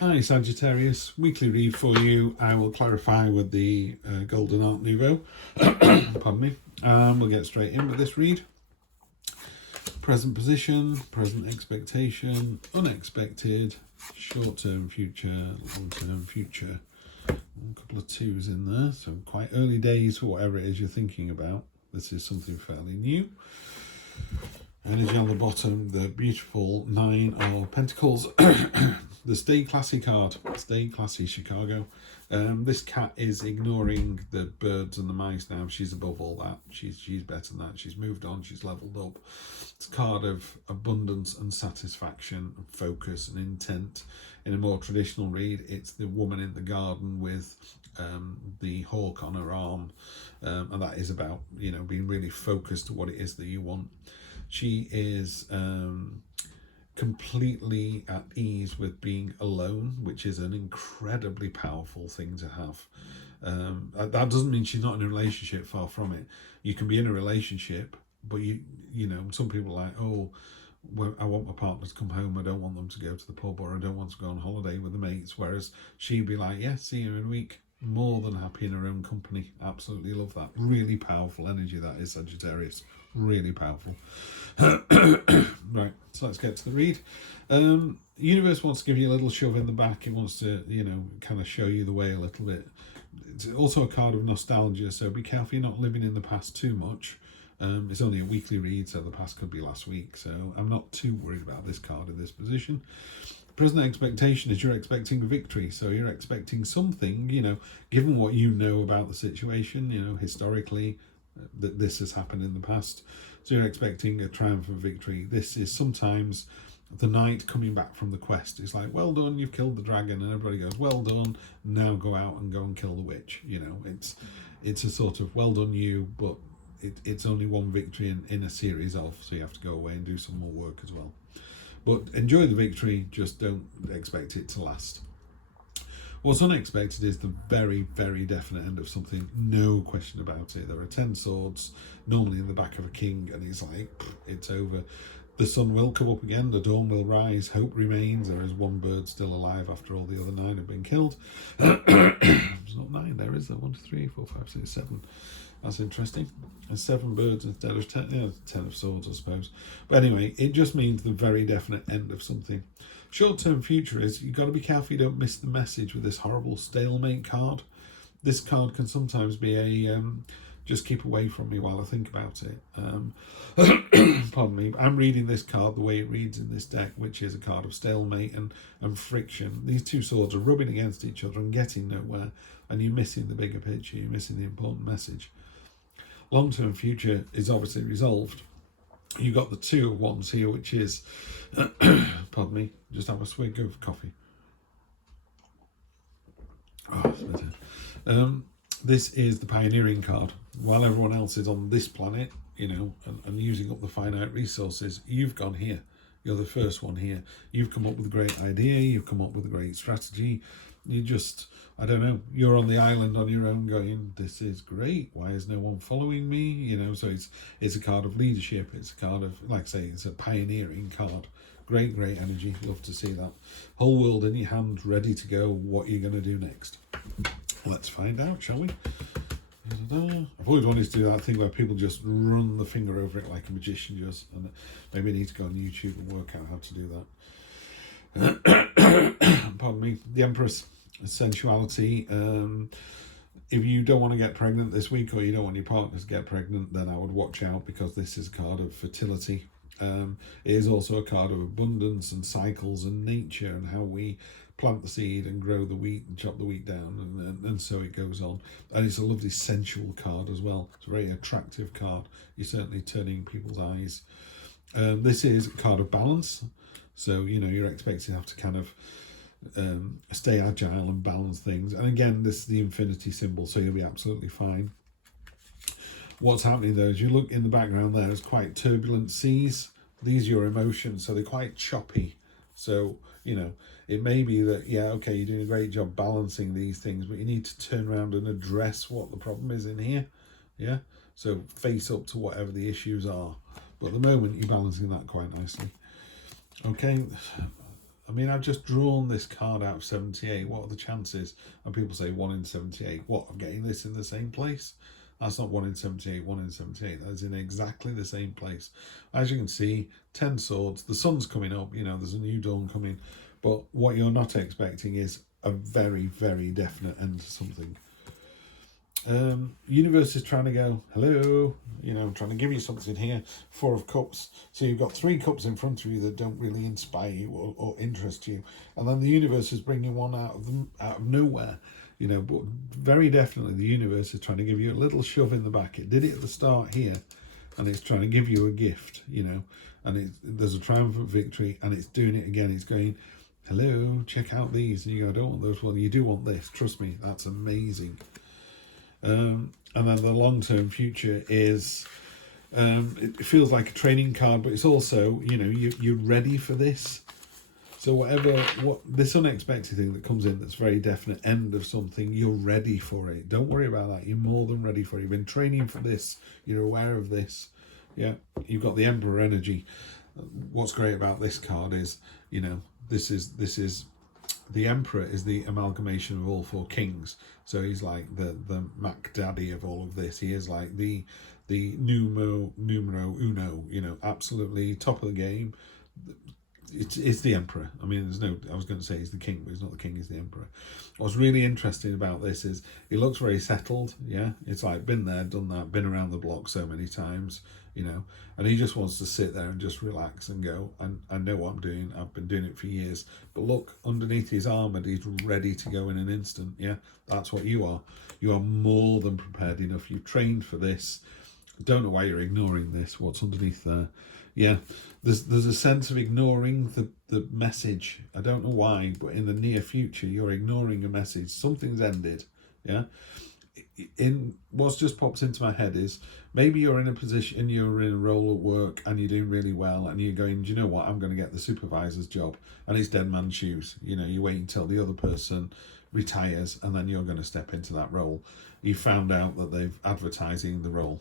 Hi Sagittarius, weekly read for you. I will clarify with the Golden Art Nouveau. Pardon me. We'll get straight in with this read. Present position, present expectation, unexpected, short-term future, long-term future. A couple of twos in there, so quite early days for whatever it is you're thinking about. This is something fairly new. Energy on the bottom, the beautiful Nine of Pentacles. The Stay Classy card. Stay Classy, Chicago. This cat is ignoring the birds and the mice now. She's above all that. She's better than that. She's moved on. She's leveled up. It's a card of abundance and satisfaction, and focus and intent. In a more traditional read, it's the woman in the garden with the hawk on her arm. And that is about, being really focused to what it is that you want. She is completely at ease with being alone, which is an incredibly powerful thing to have. That doesn't mean she's not in a relationship, far from it. You can be in a relationship, but some people are like, oh, well, I want my partner to come home, I don't want them to go to the pub, or I don't want to go on holiday with the mates, whereas she'd be like, yeah, see you in a week. More than happy in her own company. Absolutely love that. Really powerful energy that is, Sagittarius. Really powerful. Right, so let's get to the read. Universe wants to give you a little shove in the back. It wants to, kind of show you the way a little bit. It's also a card of nostalgia, so be careful you're not living in the past too much. It's only a weekly read, so the past could be last week, so I'm not too worried about this card in this position. Present expectation is you're expecting victory, so you're expecting something, given what you know about the situation, historically, that this has happened in the past. So you're expecting a triumphant victory. This is sometimes the knight coming back from the quest. It's like, well done, you've killed the dragon, and everybody goes, well done, now go out and go and kill the witch. It's a sort of, well done you, but it's only one victory in a series of, so you have to go away and do some more work as well. But enjoy the victory, just don't expect it to last. What's unexpected is the very, very definite end of something, no question about it. There are 10 swords, normally in the back of a king, and it's like, it's over. The sun will come up again, the dawn will rise, hope remains. There is one bird still alive after all the other 9 have been killed. It's not 9, there is 1, 2, 3, 4, 5, 6, 7. That's interesting. There's 7 birds instead of 10. Yeah, 10 of swords, I suppose. But anyway, it just means the very definite end of something. Short-term future is you've got to be careful you don't miss the message with this horrible stalemate card. This card can sometimes be a just keep away from me while I think about it. Pardon me. I'm reading this card the way it reads in this deck, which is a card of stalemate and friction. These two swords are rubbing against each other and getting nowhere, and you're missing the bigger picture, you're missing the important message. Long-term future is obviously resolved. You've got the 2 of Wands here, which is, pardon me, just have a swig of coffee. Oh, that's better. This is the pioneering card. While everyone else is on this planet, and using up the finite resources, you've gone here. You're the first one here. You've come up with a great idea. You've come up with a great strategy. You just, I don't know, you're on the island on your own going, this is great. Why is no one following me? So it's a card of leadership. It's a card of, like I say, it's a pioneering card. Great, great energy. Love to see that. Whole world in your hand, ready to go. What you're going to do next. Let's find out, shall we? I've always wanted to do that thing where people just run the finger over it like a magician does, and maybe I need to go on YouTube and work out how to do that. Pardon me. The Empress, sensuality. If you don't want to get pregnant this week, or you don't want your partner to get pregnant, then I would watch out, because this is a card of fertility. It is also a card of abundance and cycles and nature, and how we plant the seed and grow the wheat and chop the wheat down, and so it goes on. And it's a lovely sensual card as well. It's a very attractive card. You're certainly turning people's eyes. This is a card of balance, so you're expecting to have to kind of stay agile and balance things. And again, this is the infinity symbol, so you'll be absolutely fine. What's happening though is you look in the background there, it's quite turbulent seas. These are your emotions, so they're quite choppy. So it may be that, yeah, okay, you're doing a great job balancing these things, but you need to turn around and address what the problem is in here. Yeah, so face up to whatever the issues are. But at the moment, you're balancing that quite nicely. Okay, I mean, I've just drawn this card out of 78. What are the chances? And people say 1 in 78. What, I'm getting this in the same place? That's not 1 in 78, 1 in 78. That's in exactly the same place. As you can see, 10 swords. The sun's coming up, you know, there's a new dawn coming. But what you're not expecting is a very, very definite end to something. Universe is trying to go, hello, you know, trying to give you something here. 4 of Cups. So you've got 3 cups in front of you that don't really inspire you or interest you. And then the universe is bringing one out of nowhere. You know, but very definitely the universe is trying to give you a little shove in the back. It did it at the start here, and it's trying to give you a gift, you know, and there's a triumphant victory, and it's doing it again. It's going, hello, check out these. And you go, I don't want those. Well, you do want this. Trust me, that's amazing. And then the long-term future is, it feels like a training card, but it's also, you know, you're ready for this. So what this unexpected thing that comes in that's very definite end of something, you're ready for it. Don't worry about that. You're more than ready for it. You've been training for this. You're aware of this. Yeah, you've got the Emperor energy. What's great about this card is, you know, this is the Emperor is the amalgamation of all 4 kings. So he's like the Mac Daddy of all of this. He is like the numero uno, you know, absolutely top of the game. It's the Emperor. I mean, I was going to say he's the king, but he's not the king, he's the Emperor. What's really interesting about this is he looks very settled, yeah? It's like been there, done that, been around the block so many times, you know? And he just wants to sit there and just relax and go, I know what I'm doing, I've been doing it for years. But look, underneath his armour, he's ready to go in an instant, yeah? That's what you are. You are more than prepared enough. You've trained for this. I don't know why you're ignoring this, what's underneath there. Yeah, there's a sense of ignoring the message. I don't know why, but in the near future, you're ignoring a message. Something's ended, yeah? In what's just pops into my head is maybe you're in a position, you're in a role at work and you're doing really well and you're going, do you know what, I'm going to get the supervisor's job, and it's dead man's shoes. You know, you wait until the other person retires and then you're going to step into that role. You found out that they've advertising the role.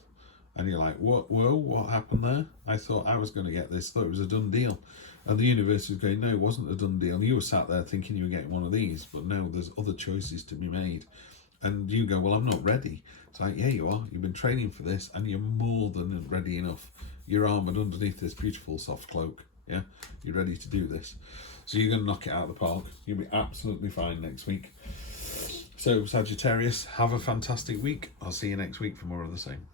And you're like, what happened there? I thought I was going to get this. Thought it was a done deal. And the universe is going, no, it wasn't a done deal. You were sat there thinking you were getting one of these. But no, there's other choices to be made. And you go, well, I'm not ready. It's like, yeah, you are. You've been training for this and you're more than ready enough. You're armoured underneath this beautiful soft cloak. Yeah, you're ready to do this. So you're going to knock it out of the park. You'll be absolutely fine next week. So Sagittarius, have a fantastic week. I'll see you next week for more of the same.